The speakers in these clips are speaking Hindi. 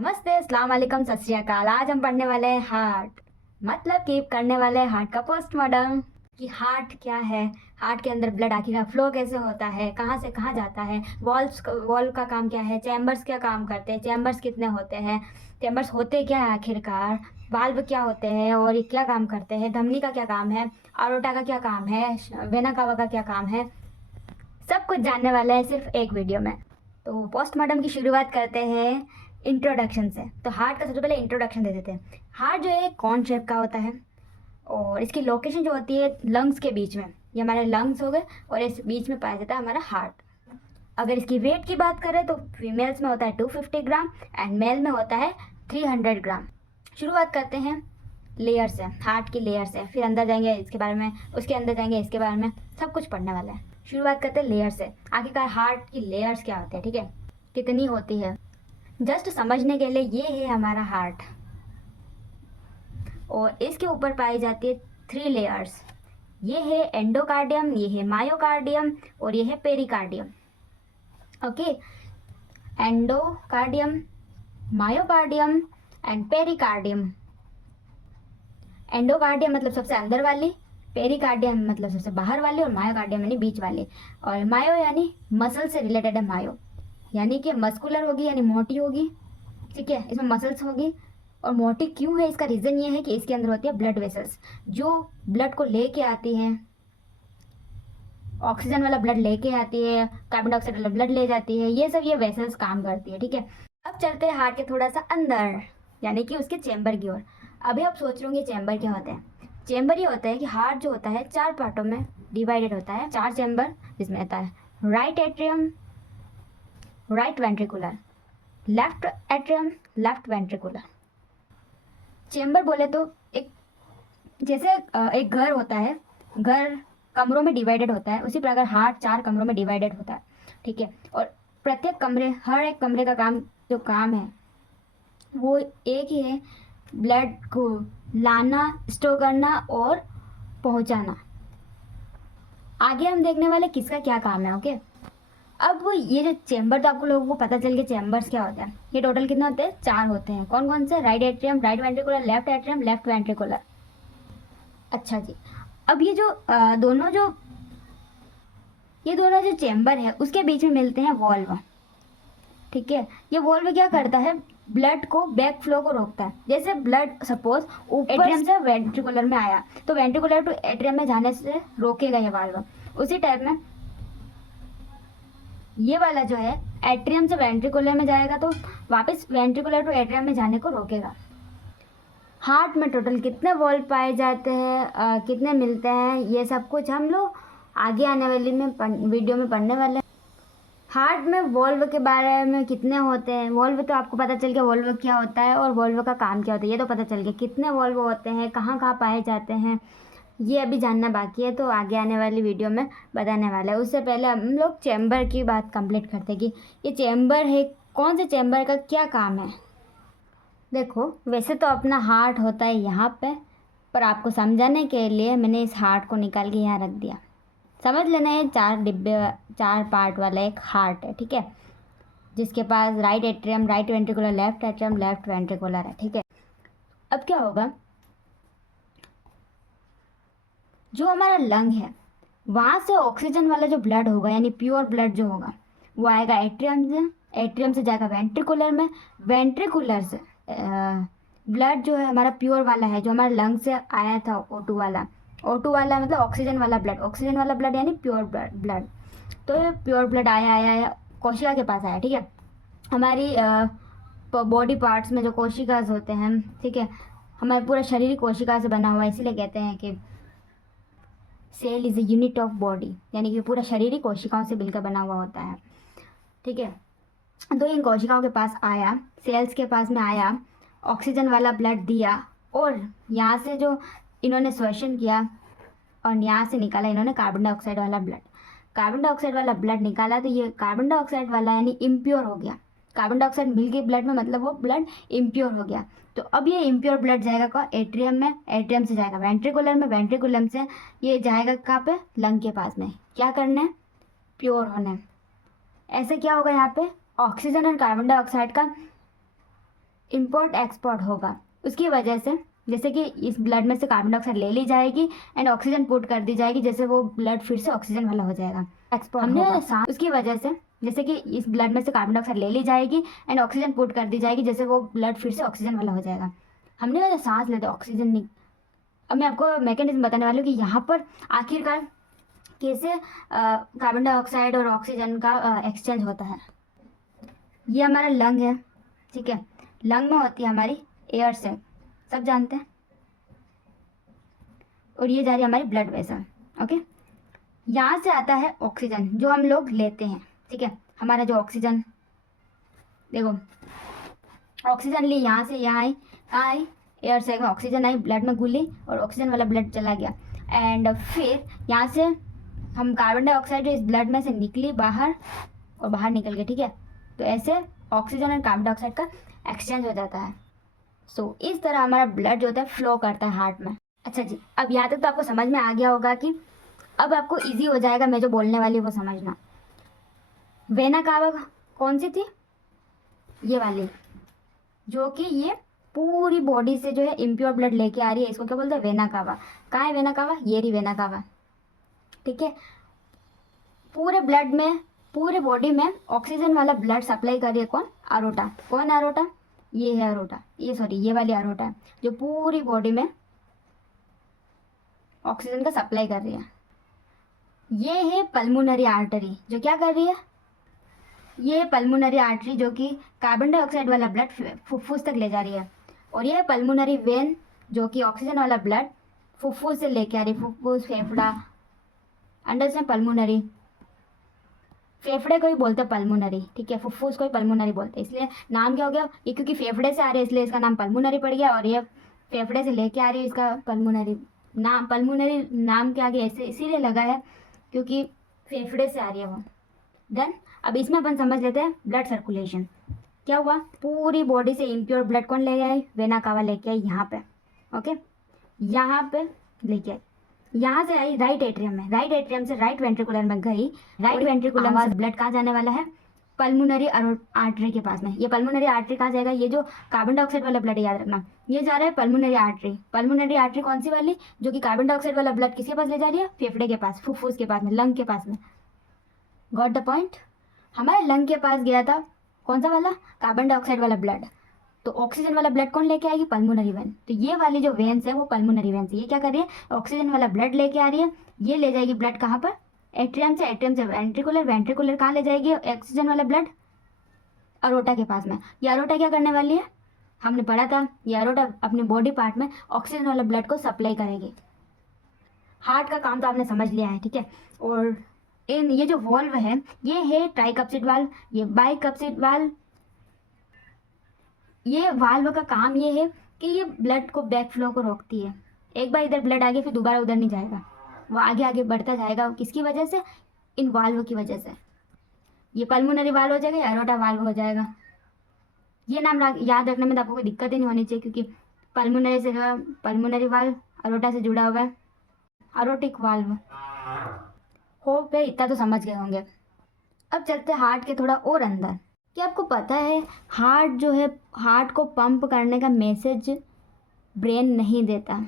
नमस्ते, अस्सलाम वालेकुम, सत श्री अकाल। आज हम पढ़ने वाले हैं हार्ट, मतलब कि करने वाले हैं हार्ट का पोस्टमार्टम कि हार्ट क्या है, हार्ट के अंदर ब्लड आखिर फ्लो कैसे होता है, कहाँ से कहाँ जाता है, वॉल्व का काम क्या है, चैम्बर्स क्या काम करते हैं, चैम्बर्स कितने होते हैं, चैम्बर्स होते क्या है आखिरकार, वाल्व क्या होते हैं और ये क्या काम करते हैं, धमनी का क्या काम है, आरोटा का क्या काम है, वेना कावा का क्या काम है, सब कुछ जानने वाले हैं सिर्फ एक वीडियो में। तो पोस्टमार्टम की शुरुआत करते हैं इंट्रोडक्शन से। तो हार्ट का सबसे पहले इंट्रोडक्शन दे देते हैं। हार्ट जो है कौन शेप का होता है और इसकी लोकेशन जो होती है लंग्स के बीच में, ये हमारे लंग्स हो गए और इस बीच में पाया जाता है हमारा हार्ट। अगर इसकी वेट की बात करें तो फीमेल्स में होता है 250 ग्राम एंड मेल में होता है 300 ग्राम। शुरुआत करते हैं लेयर से, हार्ट की लेयर से, फिर अंदर जाएंगे इसके बारे में, उसके अंदर जाएंगे इसके बारे में, सब कुछ पढ़ने वाला है। शुरुआत करते हैं लेयर से। आखिरकार हार्ट की लेयर्स क्या होते हैं, ठीक है, कितनी होती है, जस्ट समझने के लिए ये है हमारा हार्ट और इसके ऊपर पाई जाती है 3 लेयर्स। ये है एंडोकार्डियम, ये है मायोकार्डियम और ये है pericardium. Okay, endocardium, myocardium and pericardium. Endocardium मतलब सबसे अंदर वाली, पेरिकार्डियम मतलब सबसे बाहर वाली और मायोकार्डियम यानी बीच वाली। और मायो यानी मसल से रिलेटेड है, मायो यानी कि मस्कुलर होगी यानी मोटी होगी, ठीक है, इसमें मसल्स होगी। और मोटी क्यों है, इसका रीज़न ये है कि इसके अंदर होती है ब्लड वेसल्स जो ब्लड को लेके आती हैं, ऑक्सीजन वाला ब्लड लेके आती है, कार्बन डाइऑक्साइड वाला ब्लड ले जाती है, ये सब ये वेसल्स काम करती है, ठीक है। अब चलते हैं हार्ट के थोड़ा सा अंदर यानी कि उसके चैम्बर की ओर। अभी आप सोच रहे होंगे चैम्बर क्या होता है। चैम्बर ये होता है कि हार्ट जो होता है 4 पार्टों में डिवाइडेड होता है, 4 चैम्बर, जिसमें आता है right atrium, right ventricular, left atrium, left ventricular. Chamber बोले तो एक जैसे एक घर होता है, घर कमरों में डिवाइडेड होता है, उसी प्रकार हार्ट 4 कमरों में डिवाइडेड होता है, ठीक है। और प्रत्येक कमरे, हर एक कमरे का काम जो काम है वो एक ही है, ब्लड को लाना, स्टोर करना और पहुंचाना। आगे हम देखने वाले किसका क्या काम है, ओके। अब वो ये जो चैम्बर, तो आपको लोगों को पता चल गया चैम्बर्स क्या होता है। ये टोटल कितने होते हैं, 4 होते हैं। कौन कौन से, right atrium, right ventricular, left atrium, left ventricular. अच्छा जी, अब ये जो दोनों जो चैम्बर है उसके बीच में मिलते हैं वॉल्व, ठीक है। ये वॉल्व क्या करता है, ब्लड को बैक फ्लो को रोकता है। जैसे ब्लड सपोज एट्रियम से वेंट्रिकुलर में आया तो वेंट्रिकुलर टू एट्रियम में जाने से रोकेगा ये वाल्व। उसी टाइप में ये वाला जो है एट्रियम से वेंट्रिकुलर में जाएगा तो वापस वेंट्रिकुलर टू एट्रियम में जाने को रोकेगा। हार्ट में टोटल कितने वॉल्व पाए जाते हैं, कितने मिलते हैं, ये सब कुछ हम लोग आगे आने वाली वीडियो में पढ़ने वाले हैं। हार्ट में वॉल्व के बारे में कितने होते हैं, वॉल्व तो आपको पता चल गया वॉल्व क्या होता है और वॉल्व का काम क्या होता है, ये तो पता चल गया। कितने वॉल्व होते हैं, कहाँ कहाँ पाए जाते हैं, ये अभी जानना बाकी है, तो आगे आने वाली वीडियो में बताने वाला है। उससे पहले हम लोग चैम्बर की बात कंप्लीट करते हैं कि ये चैम्बर है, कौन से चैम्बर का क्या काम है। देखो, वैसे तो अपना हार्ट होता है यहाँ पे, पर आपको समझाने के लिए मैंने इस हार्ट को निकाल के यहाँ रख दिया। समझ लेना, ये 4 डिब्बे, 4 पार्ट वाला एक हार्ट है, ठीक है, जिसके पास right atrium, right ventricular, left atrium, left ventricular है, ठीक है। अब क्या होगा, जो हमारा लंग है वहाँ से ऑक्सीजन वाला जो ब्लड होगा यानी प्योर ब्लड जो होगा वो आएगा एट्रियम से, एट्रियम से जाएगा वेंट्रिकुलर में, वेंट्रिकुलर से ब्लड जो है हमारा प्योर वाला है, जो हमारे लंग से आया था O2 वाला, O2 वाला मतलब ऑक्सीजन वाला ब्लड, ऑक्सीजन वाला ब्लड यानी प्योर ब्लड। तो ये प्योर ब्लड आया कोशिका के पास आया, ठीक है। हमारी बॉडी पार्ट्स में जो कोशिकाज होते हैं, ठीक है, हमारे पूरा शरीर कोशिका से बना हुआ है, इसीलिए कहते हैं कि cell is a unit of body, यानी कि पूरा शरीर ही कोशिकाओं से मिलकर बना हुआ होता है, ठीक है। तो इन कोशिकाओं के पास आया, सेल्स के पास में आया, ऑक्सीजन वाला ब्लड दिया और यहाँ से जो इन्होंने श्वसन किया और यहाँ से निकाला इन्होंने कार्बन डाइऑक्साइड वाला ब्लड। कार्बन डाइऑक्साइड वाला ब्लड निकाला तो ये कार्बन डाइऑक्साइड वाला यानी इम्प्योर हो गया। कार्बन डाइऑक्साइड मिल गई ब्लड में, मतलब वो ब्लड इम्प्योर हो गया। तो अब ये इम्प्योर ब्लड जाएगा कहाँ, एट्रियम में, एट्रियम से जाएगा वेंट्रिकुलर में, वेंट्रिकुलम से ये जाएगा कहाँ पे, लंग के पास में, क्या करने, प्योर होने। ऐसे क्या होगा, यहाँ पे ऑक्सीजन और कार्बन डाइऑक्साइड का इम्पोर्ट एक्सपोर्ट होगा। उसकी वजह से जैसे कि इस ब्लड में से कार्बन डाइऑक्साइड ले ली जाएगी एंड ऑक्सीजन पुट कर दी जाएगी, जैसे वो ब्लड फिर से ऑक्सीजन वाला हो जाएगा, एक्सपोर्ट होगा। उसकी वजह से जैसे कि इस ब्लड में से कार्बन डाइऑक्साइड ले ली जाएगी एंड ऑक्सीजन पुट कर दी जाएगी, जैसे वो ब्लड फिर से ऑक्सीजन वाला हो जाएगा। हमने वाला सांस लेते ऑक्सीजन नहीं। अब मैं आपको मैकेनिज्म बताने वाली हूँ कि यहाँ पर आखिरकार कैसे कार्बन डाइऑक्साइड और ऑक्सीजन का एक्सचेंज होता है। ये हमारा लंग है, ठीक है। लंग में होती है हमारी एयर से, सब जानते हैं। और ये जा रही है हमारी ब्लड वेसल, ओके। यहाँ से आता है ऑक्सीजन जो हम लोग लेते हैं, ठीक है। हमारा जो ऑक्सीजन, देखो ऑक्सीजन ली यहाँ से, यहाँ आई, कहाँ आई, एयर से ऑक्सीजन आई, ब्लड में घुली और ऑक्सीजन वाला ब्लड चला गया। एंड फिर यहाँ से हम कार्बन डाइऑक्साइड जो इस ब्लड में से निकली बाहर और बाहर निकल गए, ठीक है। तो ऐसे ऑक्सीजन और कार्बन डाइऑक्साइड का एक्सचेंज हो जाता है। सो इस तरह हमारा ब्लड जो होता है फ्लो करता है हार्ट में। अच्छा जी, अब यहाँ तक तो आपको समझ में आ गया होगा कि अब आपको इजी हो जाएगा मैं जो बोलने वाली हूँ वो समझना। वेना कावा कौन सी थी? ये वाली, जो कि ये पूरी बॉडी से जो है इम्प्योर ब्लड लेके आ रही है, इसको क्या बोलते हैं? Vena cava. कहाँ है वेना कावा? ये रही वेना कावा, ठीक है। पूरे ब्लड में, पूरे बॉडी में ऑक्सीजन वाला ब्लड सप्लाई कर रही है कौन? अरोटा। कौन अरोटा? ये है अरोटा, ये सॉरी ये वाली अरोटा है जो पूरी बॉडी में ऑक्सीजन का सप्लाई कर रही है। ये है पल्मोनरी आर्टरी जो क्या कर रही है? ये पल्मोनरी आर्टरी जो कि कार्बन डाइऑक्साइड वाला ब्लड फुफ्फुस तक ले जा रही है। और ये पल्मोनरी वेन जो कि ऑक्सीजन वाला ब्लड फुफ्फुस से लेके आ रही है। फुफ्फुस, फेफड़ा, अंडरस्टैंड? पल्मोनरी, फेफड़े को ही बोलते हैं पल्मोनरी, ठीक है। फुफ्फुस को ही पल्मोनरी बोलते हैं। इसलिए नाम क्या हो गया? ये क्योंकि फेफड़े से आ रहे हैं इसलिए इसका नाम पल्मोनरी पड़ गया। और ये फेफड़े से लेके आ रही है, इसका पल्मोनरी नाम, पल्मोनरी नाम के आगे ऐसे इसीलिए लगा है क्योंकि फेफड़े से आ रही है वो। देन अब इसमें अपन समझ लेते हैं ब्लड सर्कुलेशन। क्या हुआ? पूरी बॉडी से इम्प्योर ब्लड कौन ले आई? वेना कावा लेके आई यहाँ पे, ओके। यहाँ पे लेके आई, यहाँ से आई राइट एट्रियम में, राइट एट्रियम से राइट वेंट्रिकुलर में गई। राइट वेंट्रिकुलर में ब्लड कहाँ जाने वाला है? पल्मोनरी आर्टरी के पास में। ये पल्मोनरी आर्टरी कहाँ जाएगा? ये जो कार्बन डाइऑक्साइड वाला ब्लड, याद रखना, ये जा रहा है पल्मोनरी आर्टरी। पल्मोनरी आर्टरी कौन सी वाली? जो कि कार्बन डाइऑक्साइड वाला ब्लड किसके पास ले जा रही है? फेफड़े के पास, फुफ्फुस के पास में, लंग के पास में। Got the point? हमारे लंग के पास गया था कौन सा वाला? कार्बन डाइऑक्साइड वाला ब्लड। तो ऑक्सीजन वाला ब्लड कौन लेके आएगी? Pulmonary vein. तो ये वाली जो वेन्स है वो पल्मोनरी वेन्स है। ये क्या कर रही है? ऑक्सीजन वाला ब्लड लेके आ रही है। ये ले जाएगी ब्लड कहाँ पर? एट्रियम से, एट्रियम से वेंट्रिकुलर, वेंट्रिकुलर कहाँ ले जाएगी ऑक्सीजन वाला ब्लड? अरोटा के पास में। ये अरोटा क्या करने वाली है? हमने पढ़ा था ये अरोटा अपने बॉडी पार्ट में ऑक्सीजन वाला ब्लड को सप्लाई करेगी। हार्ट का काम तो आपने समझ लिया है, ठीक है। और इन ये जो वॉल्व है ये है ट्राइकप्सिड वाल्व, ये बाइकप्सिड वाल्व। ये वाल्व का काम ये है कि ये ब्लड को बैक फ्लो को रोकती है। एक बार इधर ब्लड आ गया फिर दोबारा उधर नहीं जाएगा, वो आगे आगे बढ़ता जाएगा। किसकी वजह से? इन वाल्व की वजह से। ये पल्मोनरी वाल्व हो जाएगा, या अरोटा वाल्व हो जाएगा। ये नाम याद रखने में तो आपको कोई दिक्कत ही नहीं होनी चाहिए क्योंकि पल्मोनरी से जो है पल्मोनरी वाल्व अरोटा से जुड़ा हुआ है, अरोटिक वाल्व। हो गए, इतना तो समझ गए होंगे। अब चलते हैं हार्ट के थोड़ा और अंदर। क्या आपको पता है हार्ट जो है, हार्ट को पंप करने का मैसेज ब्रेन नहीं देता।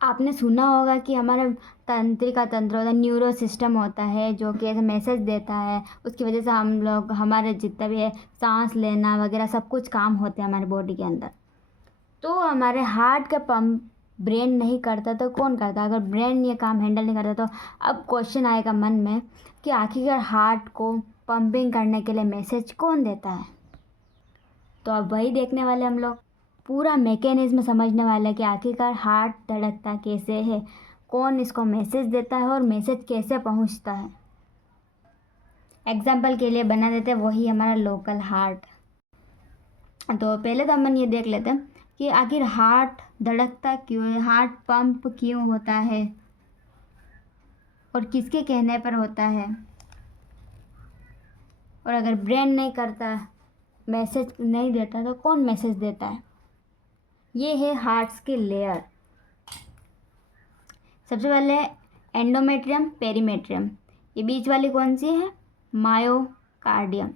आपने सुना होगा कि हमारा तंत्रिका तंत्र होता है, न्यूरो सिस्टम होता है जो कि ऐसे मैसेज देता है। उसकी वजह से हम लोग, हमारे जितना भी है सांस लेना वगैरह सब कुछ काम होते हैं हमारे बॉडी के अंदर। तो हमारे हार्ट का पंप ब्रेन नहीं करता तो कौन करता? अगर ब्रेन ये काम हैंडल नहीं करता तो अब क्वेश्चन आएगा मन में कि आखिरकार हार्ट को पंपिंग करने के लिए मैसेज कौन देता है? तो अब वही देखने वाले हम लोग, पूरा मैकेनिज्म समझने वाले कि आखिरकार हार्ट धड़कता कैसे है, कौन इसको मैसेज देता है और मैसेज कैसे पहुंचता है। एग्जाम्पल के लिए बना देते हैं वही हमारा लोकल हार्ट। तो पहले तो हम ये देख लेते हैं कि आखिर हार्ट धड़कता क्यों है, हार्ट पंप क्यों होता है और किसके कहने पर होता है। और अगर ब्रेन नहीं करता, मैसेज नहीं देता तो कौन मैसेज देता है? ये है हार्ट्स की लेयर। सबसे पहले एंडोमेट्रियम, पेरीमेट्रियम। ये बीच वाली कौन सी है? Myocardium.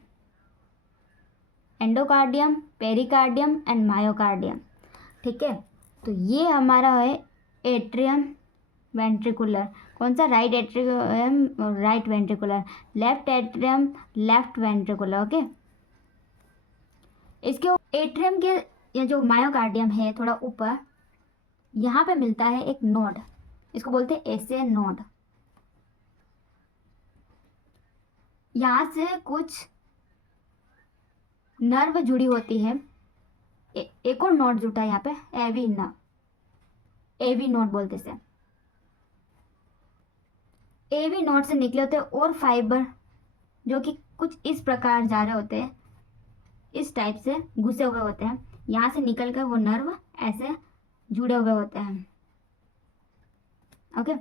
Endocardium, pericardium and myocardium. ठीक है, तो ये हमारा है एट्रियम वेंट्रिकुलर। कौन सा? Right atrium, right ventricular. Left atrium, left ventricular. Okay, इसके एट्रियम के या जो मायोकार्डियम है थोड़ा ऊपर, यहाँ पे मिलता है एक नोड, इसको बोलते हैं एसे नोड। यहाँ से कुछ नर्व जुड़ी होती है। एक और नोड जुटा है यहाँ पे, एवी नोड बोलते इसे। एवी नोड से निकले होते हैं और फाइबर जो कि कुछ इस प्रकार जा रहे होते हैं, इस टाइप से घुसे हुए होते हैं। यहाँ से निकल कर वो नर्व ऐसे जुड़े हुए होते हैं। ओके,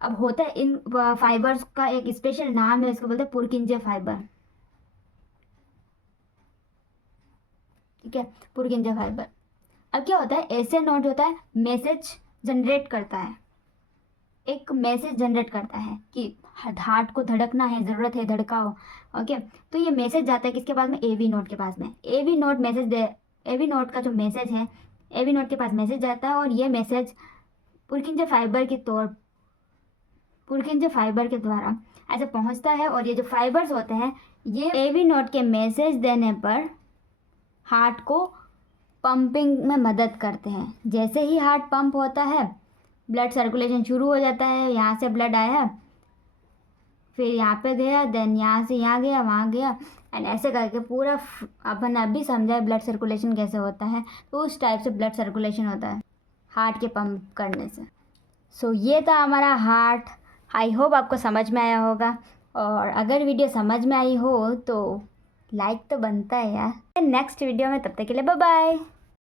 अब होता है इन फाइबर्स का एक स्पेशल नाम है, इसको बोलते हैं पुरकिंजे फाइबर। ठीक है, पुरकिंजे फाइबर। अब क्या होता है, ऐसे नोड होता है, मैसेज जनरेट करता है, एक मैसेज जनरेट करता है कि हार्ट को धड़कना है, ज़रूरत है, धड़काओ। ओके, तो ये मैसेज जाता है किसके पास में? एवी नोड के पास में। एवी नोड मैसेज दे, एवी नोड का जो मैसेज है, एवी नोड के पास मैसेज जाता है और ये मैसेज पुरकिंजे फाइबर के द्वारा ऐसे पहुंचता है। और ये जो फाइबर्स होते हैं ये एवी नोड के मैसेज देने पर हार्ट को पंपिंग में मदद करते हैं। जैसे ही हार्ट पंप होता है, ब्लड सर्कुलेशन शुरू हो जाता है। यहाँ से ब्लड आया, फिर यहाँ पे गया, देन यहाँ से यहाँ गया, वहाँ गया, एंड ऐसे करके पूरा अपन अभी समझा है ब्लड सर्कुलेशन कैसे होता है। तो उस टाइप से ब्लड सर्कुलेशन होता है हार्ट के पंप करने से। सो ये था हमारा हार्ट। आई होप आपको समझ में आया होगा, और अगर वीडियो समझ में आई हो तो लाइक तो बनता है यार। नेक्स्ट वीडियो में, तब तक के लिए बाय बाय।